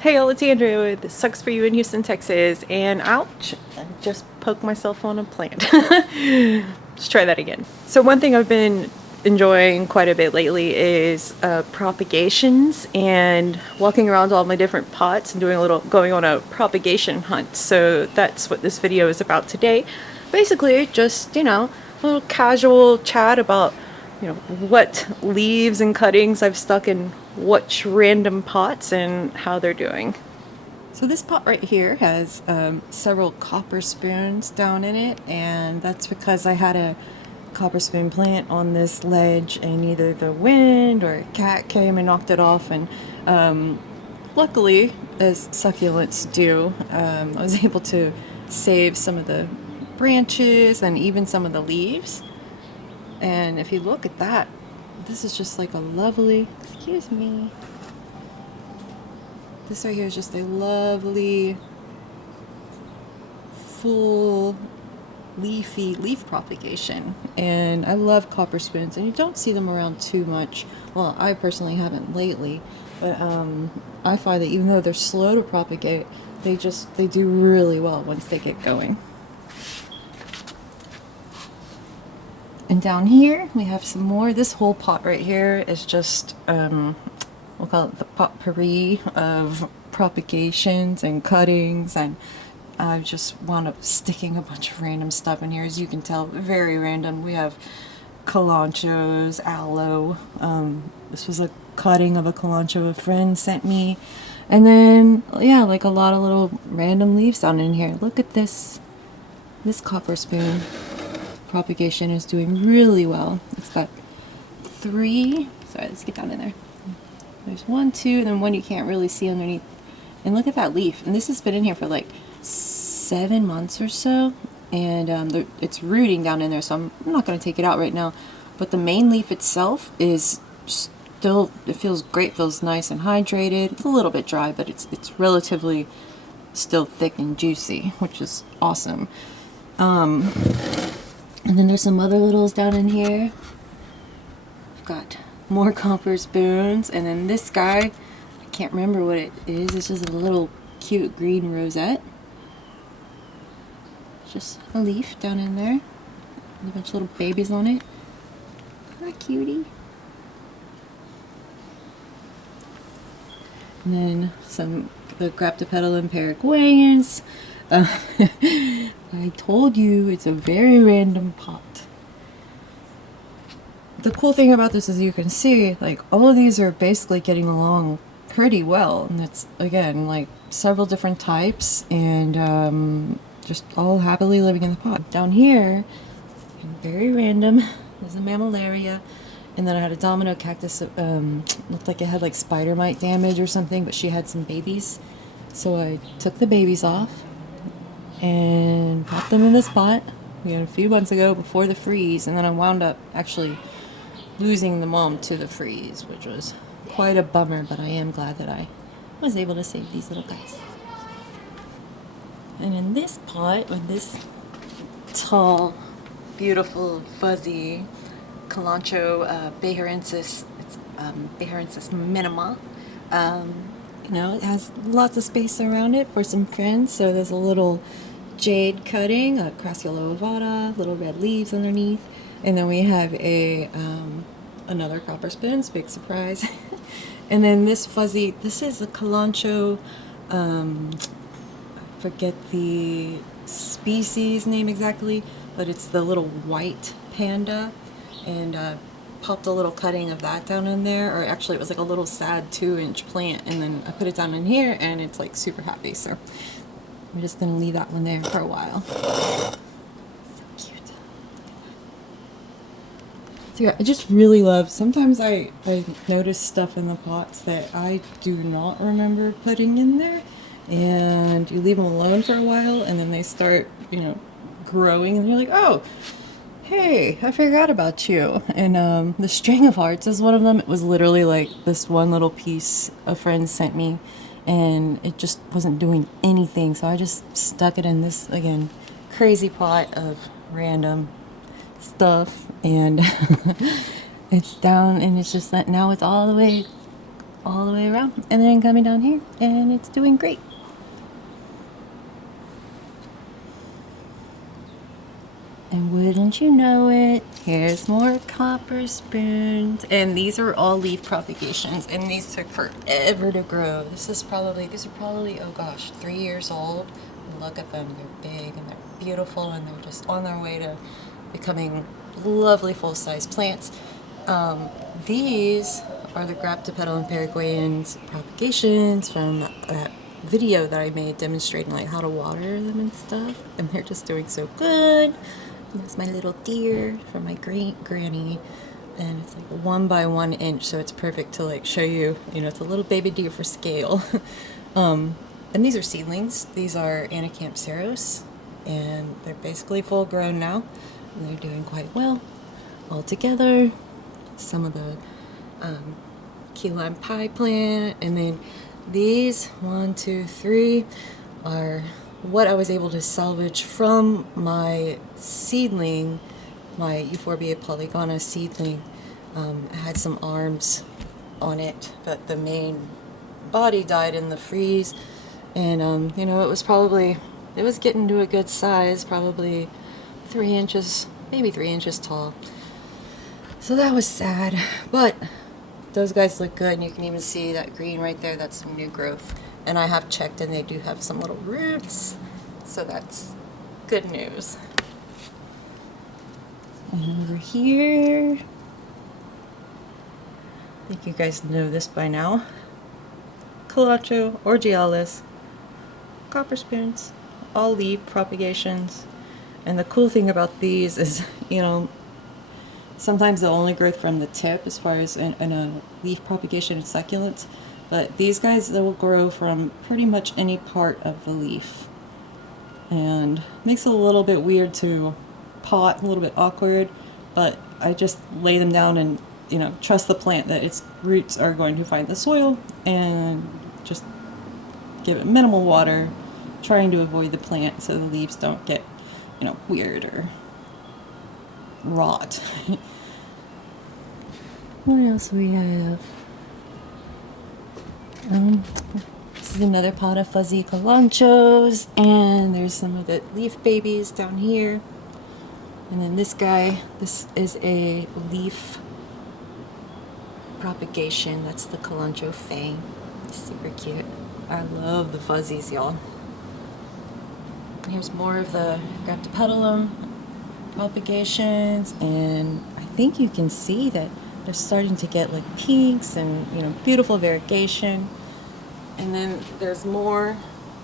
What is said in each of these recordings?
Hey y'all, it's Andrea with Sucs For You in Houston, Texas, and ouch, I just poked myself on a plant. Let's try that again. So one thing I've been enjoying quite a bit lately is propagations and walking around all my different pots and going on a propagation hunt. So that's what this video is about today. Basically, just, a little casual chat about what leaves and cuttings I've stuck in which random pots and how they're doing. So this pot right here has several copper spoons down in it, and that's because I had a copper spoon plant on this ledge and either the wind or a cat came and knocked it off, and luckily, as succulents do, I was able to save some of the branches and even some of the leaves. And if you look at that, this is just like a lovely, excuse me, this right here is just a lovely, full, leafy leaf propagation. And I love copper spoons, and you don't see them around too much. Well, I personally haven't lately, but I find that even though they're slow to propagate, they do really well once they get going. And down here we have some more. This whole pot right here is just we'll call it the potpourri of propagations and cuttings, and I just wound up sticking a bunch of random stuff in here. As you can tell, very random. We have Kalanchoes, aloe. This was a cutting of a Kalanchoe a friend sent me. And then, yeah, like a lot of little random leaves down in here. Look at this copper spoon propagation is doing really well. It's got 3, sorry, let's get down in there. There's 1, 2, and then one you can't really see underneath. And look at that leaf. And this has been in here for like 7 months or so. And it's rooting down in there, so I'm not going to take it out right now. But the main leaf itself is still, it feels great, feels nice and hydrated. It's a little bit dry, but it's relatively still thick and juicy, which is awesome. And then there's some other littles down in here. I've got more copper spoons, and then this guy, I can't remember what it is. It's just a little cute green rosette. Just a leaf down in there. And a bunch of little babies on it. Hi, cutie. And then the Graptopetal and Paraguayans. I told you it's a very random pot. The cool thing about this is you can see, like, all of these are basically getting along pretty well, and it's, again, like several different types, and just all happily living in the pot. Down here, very random, there's a mammillaria, and then I had a domino cactus. Looked like it had like spider mite damage or something, but she had some babies, so I took the babies off and popped them in this pot a few months ago before the freeze, and then I wound up actually losing the mom to the freeze, which was quite a bummer, but I am glad that I was able to save these little guys. And in this pot, with this tall, beautiful, fuzzy Kalanchoe Beharensis, it's Beharensis minima. It has lots of space around it for some friends, so there's a little jade cutting, a Crassula ovata, little red leaves underneath, and then we have another copper spoons, big surprise. And then this fuzzy, this is a Kalanchoe, I forget the species name exactly, but it's the little white panda, and popped a little cutting of that down in there, or actually it was like a little sad 2-inch plant, and then I put it down in here and it's like super happy, so I'm just gonna leave that one there for a while. So cute. So yeah, I just really love, sometimes I notice stuff in the pots that I do not remember putting in there, and you leave them alone for a while and then they start, growing, and you're like, oh, hey, I forgot about you. And the string of hearts is one of them. It was literally like this one little piece a friend sent me, and it just wasn't doing anything, so I just stuck it in this, again, crazy pot of random stuff, and it's down, and it's just that now it's all the way all the way around, and then coming down here, and it's doing great. And wouldn't you know it, here's more copper spoons. And these are all leaf propagations, and these took forever to grow. These are probably, oh gosh, 3 years old. And look at them, they're big and they're beautiful, and they're just on their way to becoming lovely full-size plants. These are the Graptopetal and Paraguayans propagations from that video that I made demonstrating like how to water them and stuff, and they're just doing so good. There's my little deer from my great granny, and it's like 1 by 1 inch, so it's perfect to like show you, you know, it's a little baby deer for scale. And these are seedlings. These are Anacampseros, and they're basically full grown now, and they're doing quite well all together. Some of the key lime pie plant, and then these 1, 2, 3 are what I was able to salvage from my seedling, my Euphorbia polygona seedling. It had some arms on it, but the main body died in the freeze, and you know, it was getting to a good size, probably 3 inches, maybe 3 inches tall. So that was sad, but those guys look good, and you can even see that green right there, that's some new growth. And I have checked, and they do have some little roots, so that's good news. And over here, I think you guys know this by now, Kalanchoe, Orgealis, copper spoons, all leaf propagations. And the cool thing about these is, you know, sometimes they'll only grow from the tip as far as in a leaf propagation and succulents, but these guys, they will grow from pretty much any part of the leaf. And makes it a little bit weird to pot, a little bit awkward, but I just lay them down and, you know, trust the plant that its roots are going to find the soil, and just give it minimal water, trying to avoid the plant so the leaves don't get, you know, weird or rot. What else do we have? This is another pot of fuzzy Kalanchoes, and there's some of the leaf babies down here. And then this guy, this is a leaf propagation. That's the Kalanchoe Fang. Super cute. I love the fuzzies, y'all. Here's more of the Graptopetalum propagations, and I think you can see that they're starting to get like pinks and, you know, beautiful variegation. And then there's more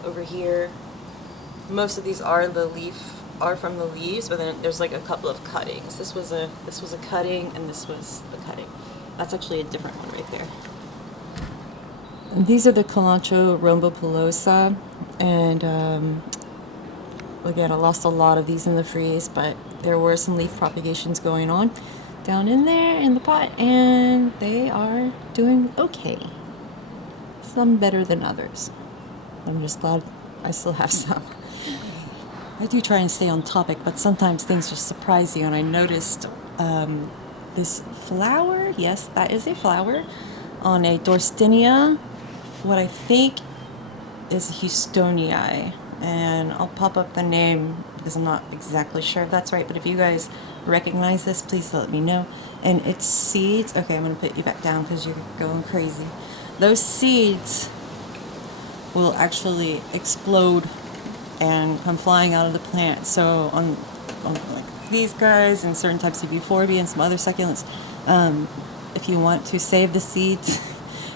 over here. Most of these are from the leaves, but then there's like a couple of cuttings. This was a cutting, and this was the cutting. That's actually a different one right there. And these are the Kalanchoe rhombopilosa, and again, I lost a lot of these in the freeze, but there were some leaf propagations going on down in there in the pot, and they are doing okay. Some better than others. I'm just glad I still have some. I do try and stay on topic, but sometimes things just surprise you, and I noticed this flower, yes, that is a flower, on a Dorstinia, what I think is Houstonii. And I'll pop up the name because I'm not exactly sure if that's right, but if you guys recognize this, please let me know. And its seeds, okay, I'm going to put you back down because you're going crazy. Those seeds will actually explode and come flying out of the plant. So on like these guys and certain types of euphorbia and some other succulents, if you want to save the seeds,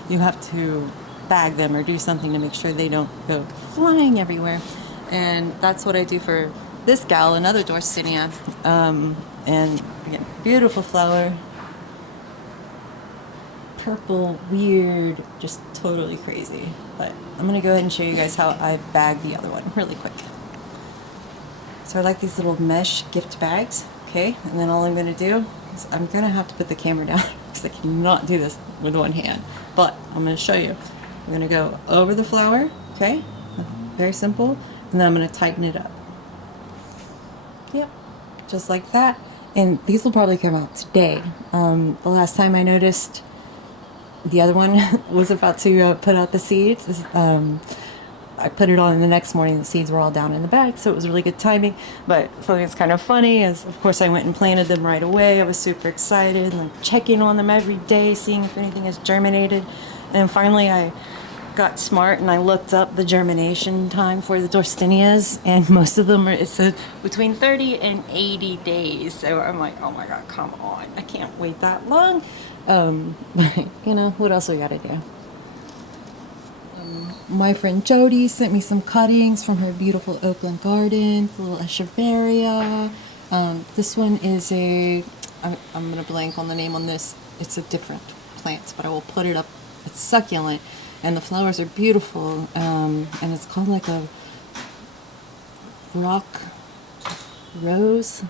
you have to bag them or do something to make sure they don't go flying everywhere. And that's what I do for this gal, another Dorstinia. And again, beautiful flower, purple, weird, just totally crazy. But I'm gonna go ahead and show you guys how I bag the other one really quick. So I like these little mesh gift bags, okay? And then all I'm gonna do is I'm gonna have to put the camera down because I cannot do this with one hand, but I'm gonna show you. I'm gonna go over the flower, okay? Very simple. And then I'm gonna tighten it up. Yep, just like that. And these will probably come out today. The last time I noticed the other one was about to put out the seeds. I put it on the next morning, the seeds were all down in the bag, so it was really good timing. But something that's kind of funny is, of course, I went and planted them right away. I was super excited, and like checking on them every day, seeing if anything has germinated. And then finally I got smart and I looked up the germination time for the Dorstinias, and most of them are, it said between 30 and 80 days. So I'm like, oh my god, come on, I can't wait that long. But you know, what else we gotta do? My friend Jody sent me some cuttings from her beautiful Oakland garden, the little echeveria. This one is I'm gonna blank on the name on this. It's a different plant, but I will put it up. It's succulent, and the flowers are beautiful, and it's called like a rock rose.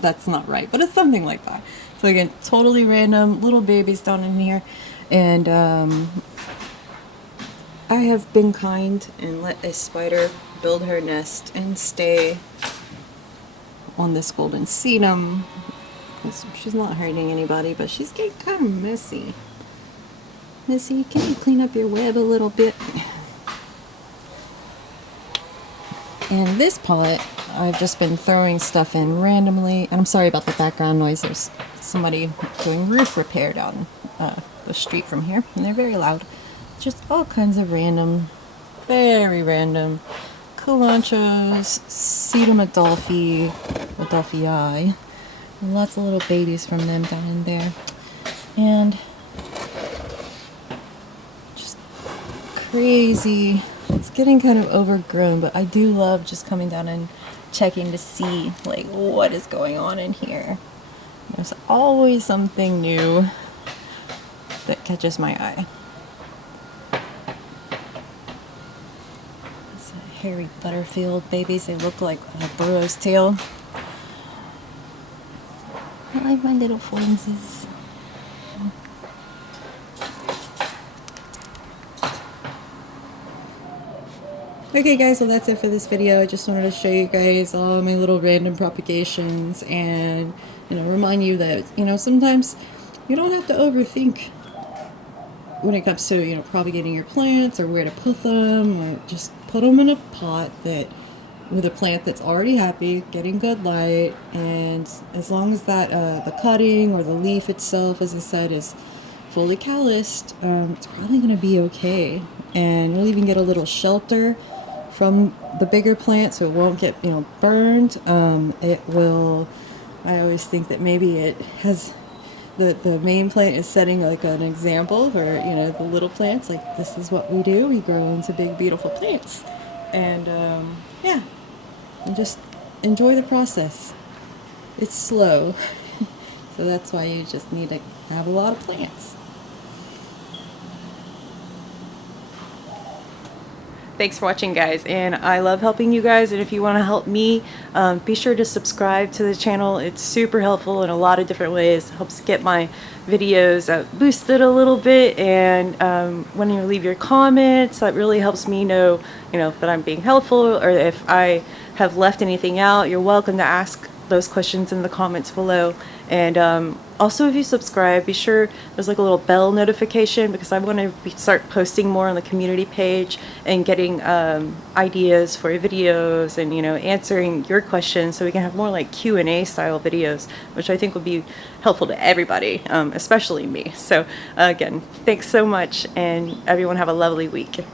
That's not right, but it's something like that. So again, totally random, little babies down in here, and I have been kind and let a spider build her nest and stay on this golden sedum. She's not hurting anybody, but she's getting kind of messy. Missy, can you clean up your web a little bit? And this pot, I've just been throwing stuff in randomly. And I'm sorry about the background noise. There's somebody doing roof repair down the street from here, and they're very loud. Just all kinds of random, very random Kalanchoes, Sedum Adolphii, and lots of little babies from them down in there. And just crazy. It's getting kind of overgrown, but I do love just coming down and checking to see like what is going on in here. There's always something new that catches my eye. It's a hairy Butterfield babies. They look like a burro's tail. I like my little twinsies. Okay guys, well that's it for this video. I just wanted to show you guys all my little random propagations and, you know, remind you that, you know, sometimes you don't have to overthink when it comes to, you know, propagating your plants or where to put them, or just put them in a pot that with a plant that's already happy, getting good light, and as long as that the cutting or the leaf itself, as I said, is fully calloused, it's probably going to be okay. And you'll even get a little shelter from the bigger plant, so it won't get, you know, burned. It will, I always think that maybe it has, the main plant is setting like an example for, you know, the little plants, like this is what we do, we grow into big beautiful plants. And yeah, and just enjoy the process. It's slow, so that's why you just need to have a lot of plants. Thanks for watching, guys, and I love helping you guys, and if you want to help me, be sure to subscribe to the channel. It's super helpful in a lot of different ways. It helps get my videos boosted a little bit, and when you leave your comments, that really helps me know, you know, that I'm being helpful, or if I have left anything out. You're welcome to ask those questions in the comments below. And also, if you subscribe, be sure there's like a little bell notification, because I want to start posting more on the community page and getting ideas for videos, and, you know, answering your questions, so we can have more like Q&A style videos, which I think would be helpful to everybody, especially me. So again, thanks so much, and everyone have a lovely week.